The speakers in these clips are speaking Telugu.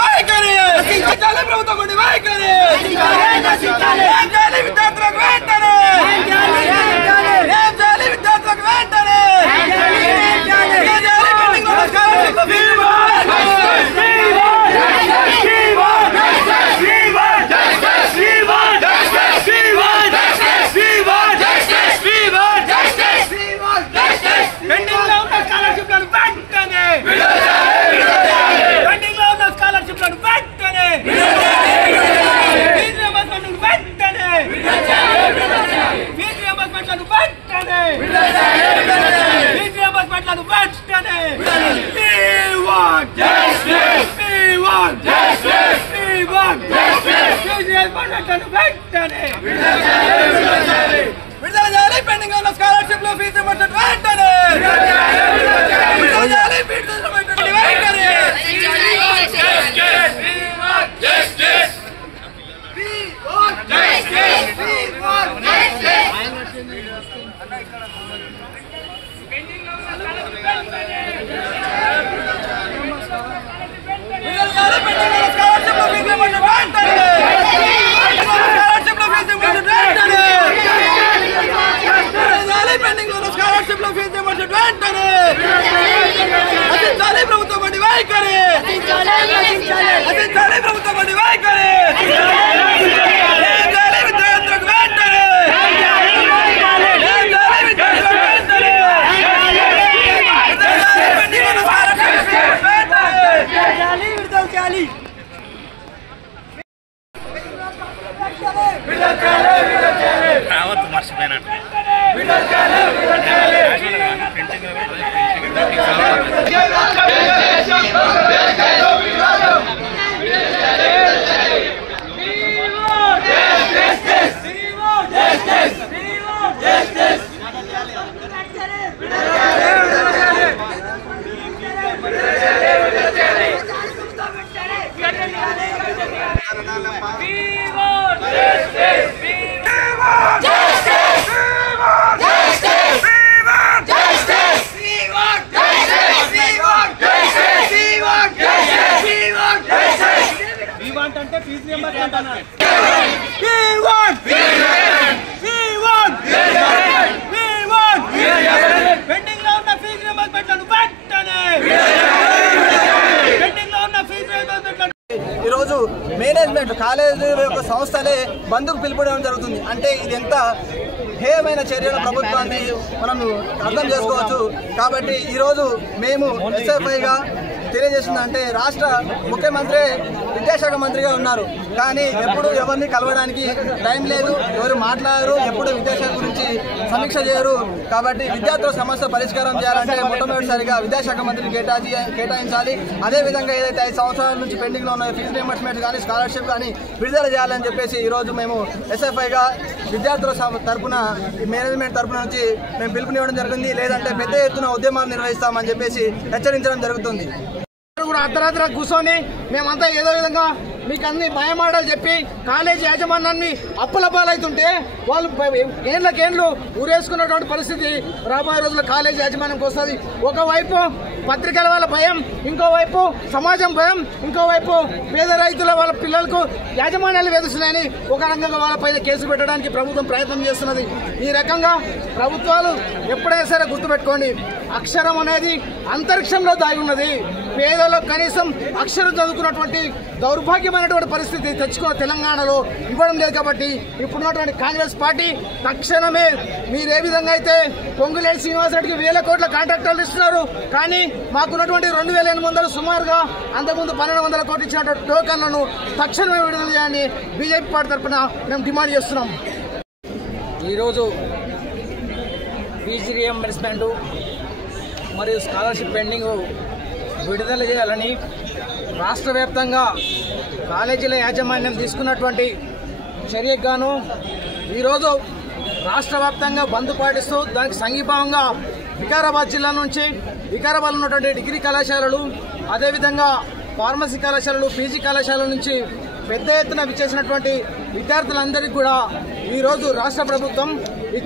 వైఖరి ప్రభుత్వం వైఖరి విద్యార్థులకు వెంటనే విద్యార్థులకు వెంటనే పెండింగ్ ఉన్న స్కాలర్షిప్లు ఫీజు వెంటనే ప్రభుత్వం వైఖరి ప్రభుత్వం వైఖరి విద్యార్థులకు వెంటనే మర్చిపోయినట్టు అంటే ఫీజు రియంబర్స్మెంట్ అన్నారు. పెండింగ్ లో ఉన్న ఫీజు రియంబర్స్మెంట్లను వెంటనే ఈరోజు మేనేజ్మెంట్ కాలేజీ యొక్క సంస్థలే బంద్కు పిలుపుకోవడం జరుగుతుంది. అంటే ఇది ఎంత హేయమైన చర్యల ప్రభుత్వాన్ని మనం అర్థం చేసుకోవచ్చు. కాబట్టి ఈరోజు మేము ఎస్ఎఫ్ఐగా తెలియజేస్తుందంటే రాష్ట్ర ముఖ్యమంత్రి విద్యాశాఖ మంత్రిగా ఉన్నారు, కానీ ఎప్పుడు ఎవరిని కలవడానికి టైం లేదు, ఎవరు మాట్లాడరు, ఎప్పుడు విద్యాశాఖ గురించి సమీక్ష చేయరు. కాబట్టి విద్యార్థుల సమస్య పరిష్కారం చేయాలంటే మొట్టమొదటిసారిగా విద్యాశాఖ మంత్రిని కేటాయించాలి. అదేవిధంగా ఏదైతే 5 సంవత్సరాల నుంచి పెండింగ్లో ఉన్న ఫీజు రియంబర్స్మెంట్ కానీ స్కాలర్షిప్ కానీ విడుదల చేయాలని చెప్పేసి ఈరోజు మేము ఎస్ఎఫ్ఐగా విద్యార్థుల తరఫున మేనేజ్మెంట్ తరఫున నుంచి మేము పిలుపునివ్వడం జరిగింది. లేదంటే పెద్ద ఎత్తున ఉద్యమాలు నిర్వహిస్తామని చెప్పేసి హెచ్చరించడం జరుగుతుంది. కూడా అర్ధరాత్రి కూర్చొని మేమంతా ఏదో విధంగా మీకు అన్ని భయమాటలు చెప్పి కాలేజీ యాజమాన్యాన్ని అప్పుల పాలవుతుంటే వాళ్ళు ఏళ్ళకేళ్ళు ఊరేసుకున్నటువంటి పరిస్థితి రాబోయే రోజుల్లో కాలేజీ యాజమాన్యంకి వస్తుంది. ఒకవైపు పత్రికల వాళ్ళ భయం, ఇంకోవైపు సమాజం భయం, ఇంకోవైపు పేద రైతుల వాళ్ళ పిల్లలకు యాజమాన్యాలు వేధిస్తున్నాయని ఒక రకంగా వాళ్ళపైన కేసు పెట్టడానికి ప్రభుత్వం ప్రయత్నం చేస్తున్నది. ఈ రకంగా ప్రభుత్వాలు ఎప్పుడైనా సరే గుర్తుపెట్టుకోండి, అక్షరం అనేది అంతరిక్షంలో దాగి ఉన్నది. పేదలకు కనీసం అక్షరం చదువుకున్నటువంటి దౌర్భాగ్యమైనటువంటి పరిస్థితి తెచ్చుకున్న తెలంగాణలో ఇవ్వడం లేదు. కాబట్టి ఇప్పుడున్నటువంటి కాంగ్రెస్ పార్టీ తక్షణమే మీరు ఏ విధంగా అయితే పొంగులేటి శ్రీనివాసరెడ్డికి 1000 కోట్ల కాంట్రాక్టర్లు ఇస్తున్నారు, కానీ మాకున్నటువంటి 2800 సుమారుగా అంతకుముందు 1200 కోట్లు ఇచ్చినటువంటి టోకన్లను తక్షణమే విడుదల చేయాలని బీజేపీ పార్టీ తరఫున మేము డిమాండ్ చేస్తున్నాం. ఈరోజు ఫీజు రియంబర్స్మెంట్ మరియు స్కాలర్షిప్ పెండింగ్ విడుదల చేయాలని రాష్ట్ర వ్యాప్తంగా కాలేజీల యాజమాన్యం తీసుకున్నటువంటి చర్యకు గాను ఈరోజు రాష్ట్ర వ్యాప్తంగా బంద్ పాటిస్తూ దానికి సంఘీభావంగా వికారాబాద్ జిల్లా నుంచి వికారాబాద్లో ఉన్నటువంటి డిగ్రీ కళాశాలలు, అదేవిధంగా ఫార్మసీ కళాశాలలు, పీజీ కళాశాలల నుంచి పెద్ద ఎత్తున విచ్చేసినటువంటి విద్యార్థులందరికీ కూడా ఈరోజు రాష్ట్ర ప్రభుత్వం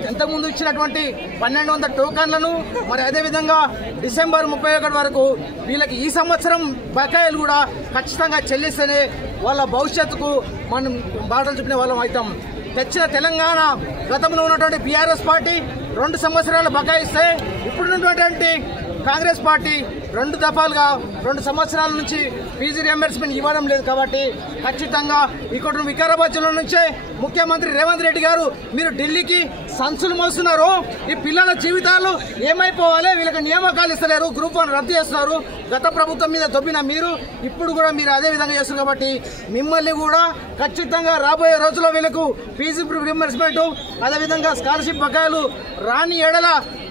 ఇంతకుముందు ఇచ్చినటువంటి 1200 టోకన్లను మరి అదేవిధంగా డిసెంబర్ 31 వరకు వీళ్ళకి ఈ సంవత్సరం బకాయిలు కూడా ఖచ్చితంగా చెల్లిస్తేనే వాళ్ళ భవిష్యత్తుకు మనం బాటలు చూపిన వాళ్ళం అవుతాం. తెచ్చిన తెలంగాణ గతంలో ఉన్నటువంటి బీఆర్ఎస్ పార్టీ 2 సంవత్సరాల బకాయి ఇస్తే ఇప్పుడున్నటువంటి కాంగ్రెస్ పార్టీ 2 దఫాలుగా 2 సంవత్సరాల నుంచి ఫీజు రియంబర్స్మెంట్ ఇవ్వడం లేదు. కాబట్టి ఖచ్చితంగా ఇక్కడ వికారాబాద్ జిల్లా నుంచే ముఖ్యమంత్రి రేవంత్ రెడ్డి గారు మీరు ఢిల్లీకి సంచులు మోస్తున్నారు. ఈ పిల్లల జీవితాలు ఏమైపోవాలి, వీళ్ళకి నియామకాలు ఇస్తలేరు, గ్రూప్ 1 రద్దు చేస్తున్నారు. గత ప్రభుత్వం మీద దొబ్బిన మీరు ఇప్పుడు కూడా మీరు అదే విధంగా చేస్తున్నారు. కాబట్టి మిమ్మల్ని కూడా ఖచ్చితంగా రాబోయే రోజుల్లో వీళ్ళకు ఫీజు రియంబర్స్మెంట్ అదేవిధంగా స్కాలర్షిప్ బకాయిలు రాని ఎడల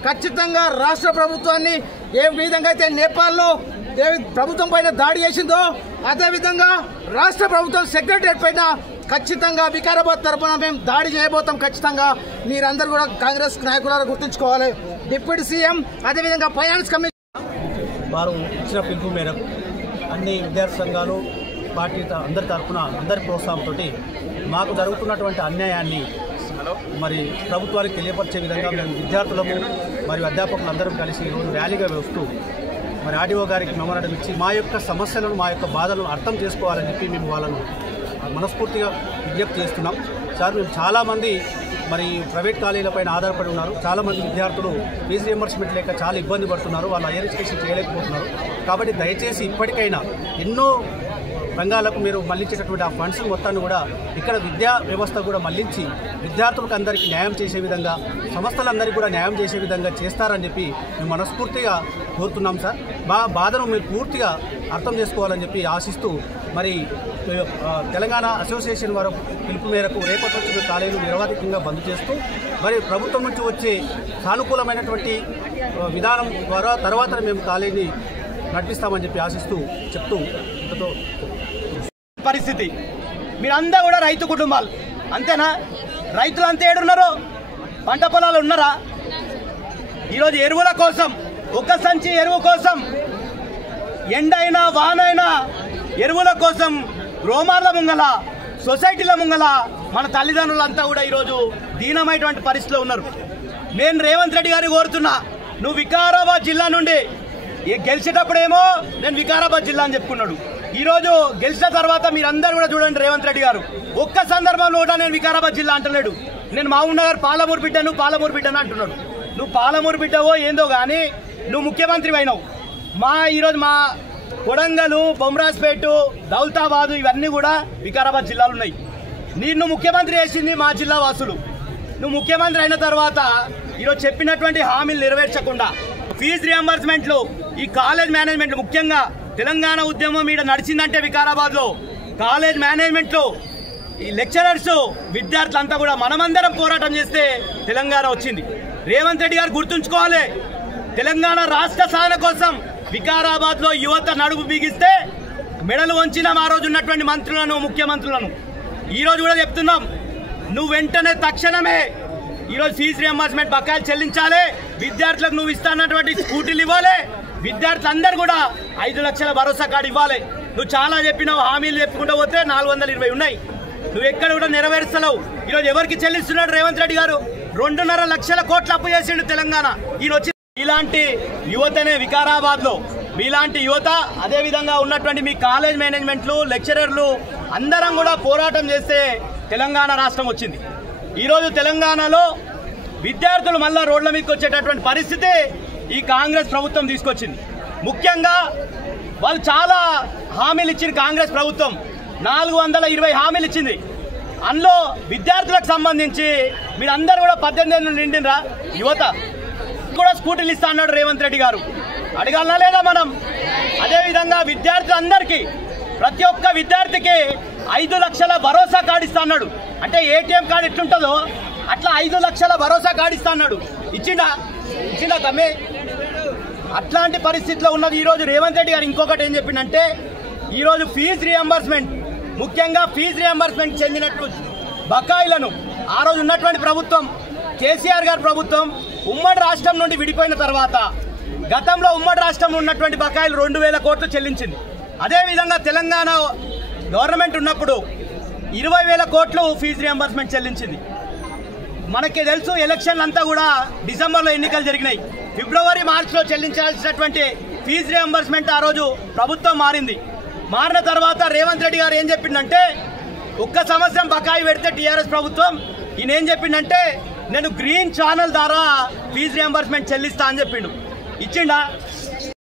ఖచ్చితంగా రాష్ట్ర ప్రభుత్వాన్ని ఏ విధంగా అయితే నేపాల్లో ప్రభుత్వం పైన దాడి చేసిందో అదేవిధంగా రాష్ట్ర ప్రభుత్వం సెక్రటరియట్ పైన ఖచ్చితంగా వికారాబాద్ తరఫున మేము దాడి చేయబోతాం. ఖచ్చితంగా మీరందరూ కూడా కాంగ్రెస్ నాయకులను గుర్తుంచుకోవాలి. డిప్యూటీ సీఎం అదేవిధంగా ఫైనాన్స్ కమిషన్ వారు ఇచ్చిన పిలుపు మేరకు అన్ని విద్యార్థి సంఘాలు పార్టీ అందరి తరఫున అందరి ప్రోత్సాహంతో మాకు జరుగుతున్నటువంటి అన్యాయాన్ని మరి ప్రభుత్వానికి తెలియపరిచే విధంగా మేము విద్యార్థులము మరియు అధ్యాపకులందరం కలిసి ఈరోజు ర్యాలీగా వస్తూ మరి ఆర్డీఓ గారికి మెమోరాండం ఇచ్చి మా యొక్క సమస్యలను మా యొక్క బాధలను అర్థం చేసుకోవాలని చెప్పి మేము వాళ్ళను మనస్ఫూర్తిగా విజ్ఞప్తి చేస్తున్నాం. సార్ మేము చాలామంది మరి ప్రైవేట్ కాలేజీలపైన ఆధారపడి ఉన్నారు. చాలామంది విద్యార్థులు ఫీజు రియంబర్స్మెంట్ లేక చాలా ఇబ్బంది పడుతున్నారు. వాళ్ళు హైయర్ ఎడ్యుకేషన్ చేయలేకపోతున్నారు. కాబట్టి దయచేసి ఇప్పటికైనా ఎన్నో రంగాలకు మీరు మళ్లించేటటువంటి ఆ ఫండ్స్ మొత్తాన్ని కూడా ఇక్కడ విద్యా వ్యవస్థ కూడా మళ్లించి విద్యార్థులకు అందరికీ న్యాయం చేసే విధంగా సంస్థలందరికీ కూడా న్యాయం చేసే విధంగా చేస్తారని చెప్పి మేము మనస్ఫూర్తిగా కోరుతున్నాం సార్. మా బాధను మీరు పూర్తిగా అర్థం చేసుకోవాలని చెప్పి ఆశిస్తూ మరి తెలంగాణ అసోసియేషన్ వారి పిలుపు మేరకు రేపటి నుంచి కాలేజీలు నిరవధికంగా బంద్ చేస్తూ మరి ప్రభుత్వం నుంచి వచ్చే సానుకూలమైనటువంటి విధానం ద్వారా తర్వాత మేము కాలేజీని నడిపిస్తామని చెప్పి ఆశిస్తూ చెప్తూ పరిస్థితి మీరంతా కూడా రైతు కుటుంబాలు అంతేనా? రైతులు అంతా ఏడున్నారో పంట పొలాలు ఉన్నారా? ఈరోజు ఎరువుల కోసం ఒక్క సంచి ఎరువు కోసం ఎండైనా వానైనా ఎరువుల కోసం గ్రోమార్ల ముంగల సొసైటీల ముంగల మన తల్లిదండ్రులంతా కూడా ఈరోజు దీనమైనటువంటి పరిస్థితిలో ఉన్నారు. నేను రేవంత్ రెడ్డి గారిని కోరుతున్నా, నువ్వు వికారాబాద్ జిల్లా నుండి గెలిచేటప్పుడేమో నేను వికారాబాద్ జిల్లా అని చెప్పుకున్నాడు. ఈరోజు గెలిచిన తర్వాత మీరందరూ కూడా చూడండి, రేవంత్ రెడ్డి గారు ఒక్క సందర్భంలో కూడా నేను వికారాబాద్ జిల్లా అంటలేడు. నేను మహబూబ్ నగర్ పాలమూరు బిడ్డను అంటున్నాడు. నువ్వు పాలమూరు బిడ్డవో ఏందో కానీ నువ్వు ముఖ్యమంత్రి అయినావు. ఈరోజు మా కొడంగలు, బొమ్రాజ్పేట, దౌలతాబాదు ఇవన్నీ కూడా వికారాబాద్ జిల్లాలు ఉన్నాయి. నిన్ను ముఖ్యమంత్రి చేసింది మా జిల్లా వాసులు. నువ్వు ముఖ్యమంత్రి అయిన తర్వాత ఈరోజు చెప్పినటువంటి హామీలు నెరవేర్చకుండా ఫీజు రియంబర్స్మెంట్లు, ఈ కాలేజ్ మేనేజ్మెంట్, ముఖ్యంగా తెలంగాణ ఉద్యమం మీద నడిచిందంటే వికారాబాద్లో కాలేజ్ మేనేజ్మెంట్లో ఈ లెక్చరర్స్ విద్యార్థులంతా కూడా మనమందరం పోరాటం చేస్తే తెలంగాణ వచ్చింది. రేవంత్ రెడ్డి గారు గుర్తుంచుకోవాలి, తెలంగాణ రాష్ట్ర సాధన కోసం వికారాబాద్లో యువత నడుపు బిగిస్తే మెడలు వంచిన ఆ రోజు ఉన్నటువంటి మంత్రులను, ముఖ్యమంత్రులను ఈరోజు కూడా చెప్తున్నాం, నువ్వు వెంటనే తక్షణమే ఈరోజు ఫీజు రియంబర్స్మెంట్ బకాయిలు చెల్లించాలి. విద్యార్థులకు నువ్వు ఇస్తానటువంటి స్కూటీలు ఇవ్వాలి. విద్యార్థులందరూ కూడా 5 లక్షల భరోసా కార్డు ఇవ్వాలి. నువ్వు చాలా చెప్పినావు, హామీలు చెప్పుకుంటూ పోతే 420 ఉన్నాయి. నువ్వు ఎక్కడ కూడా నెరవేరుస్తలేవు. ఈరోజు ఎవరికి చెల్లిస్తున్నాడు రేవంత్ రెడ్డి గారు? 2.5 లక్షల కోట్ల అప్పు చేసిండు తెలంగాణ. ఈయన వచ్చి ఇలాంటి యువతనే వికారాబాద్లో మీలాంటి యువత, అదేవిధంగా ఉన్నటువంటి మీ కాలేజ్ మేనేజ్మెంట్లు, లెక్చరర్లు అందరం కూడా పోరాటం చేస్తే తెలంగాణ రాష్ట్రం వచ్చింది. ఈరోజు తెలంగాణలో విద్యార్థులు మళ్ళా రోడ్ల మీదకి వచ్చేటటువంటి పరిస్థితి ఈ కాంగ్రెస్ ప్రభుత్వం తీసుకొచ్చింది. ముఖ్యంగా వాళ్ళు చాలా హామీలు ఇచ్చింది. కాంగ్రెస్ ప్రభుత్వం 420 హామీలు ఇచ్చింది. అందులో విద్యార్థులకు సంబంధించి మీరందరూ కూడా 18 ఏళ్ళు నిండినరా యువత కూడా స్కూటీలు ఇస్తా అన్నాడు రేవంత్ రెడ్డి గారు. అడగాలనా లేదా మనం? అదేవిధంగా విద్యార్థులందరికీ, ప్రతి ఒక్క విద్యార్థికి 5 లక్షల భరోసా కార్డు ఇస్తా అన్నాడు. అంటే ఏటీఎం కార్డు ఎట్లుంటుందో అట్లా 5 లక్షల భరోసా కార్డు ఇస్తా అన్నాడు. ఇచ్చిందా తమ్మి? అట్లాంటి పరిస్థితిలో ఉన్నది ఈరోజు రేవంత్ రెడ్డి గారు. ఇంకొకటి ఏం చెప్పిందంటే, ఈరోజు ఫీజు రియంబర్స్మెంట్, ముఖ్యంగా ఫీజు రియంబర్స్మెంట్ చెందినట్లు బకాయిలను ఆ రోజు ఉన్నటువంటి ప్రభుత్వం, కేసీఆర్ గారి ప్రభుత్వం ఉమ్మడి రాష్ట్రం నుండి విడిపోయిన తర్వాత గతంలో ఉమ్మడి రాష్ట్రంలో ఉన్నటువంటి బకాయిలు 2000 కోట్లు చెల్లించింది. అదేవిధంగా తెలంగాణ గవర్నమెంట్ ఉన్నప్పుడు 20,000 కోట్లు ఫీజు రియంబర్స్మెంట్ చెల్లించింది. మనకి తెలుసు ఎలక్షన్లు అంతా కూడా డిసెంబర్లో ఎన్నికలు జరిగినాయి. ఫిబ్రవరి మార్చిలో చెల్లించాల్సినటువంటి ఫీజు రియంబర్స్మెంట్ ఆ రోజు ప్రభుత్వం మారిన తర్వాత రేవంత్ రెడ్డి గారు ఏం చెప్పిందంటే, ఒక్క సంవత్సరం బకాయి పెడితే టీఆర్ఎస్ ప్రభుత్వం ఈయన ఏం చెప్పిందంటే, నేను గ్రీన్ ఛానల్ ద్వారా ఫీజు రియంబర్స్మెంట్ చెల్లిస్తా అని చెప్పిండు. ఇచ్చిండా?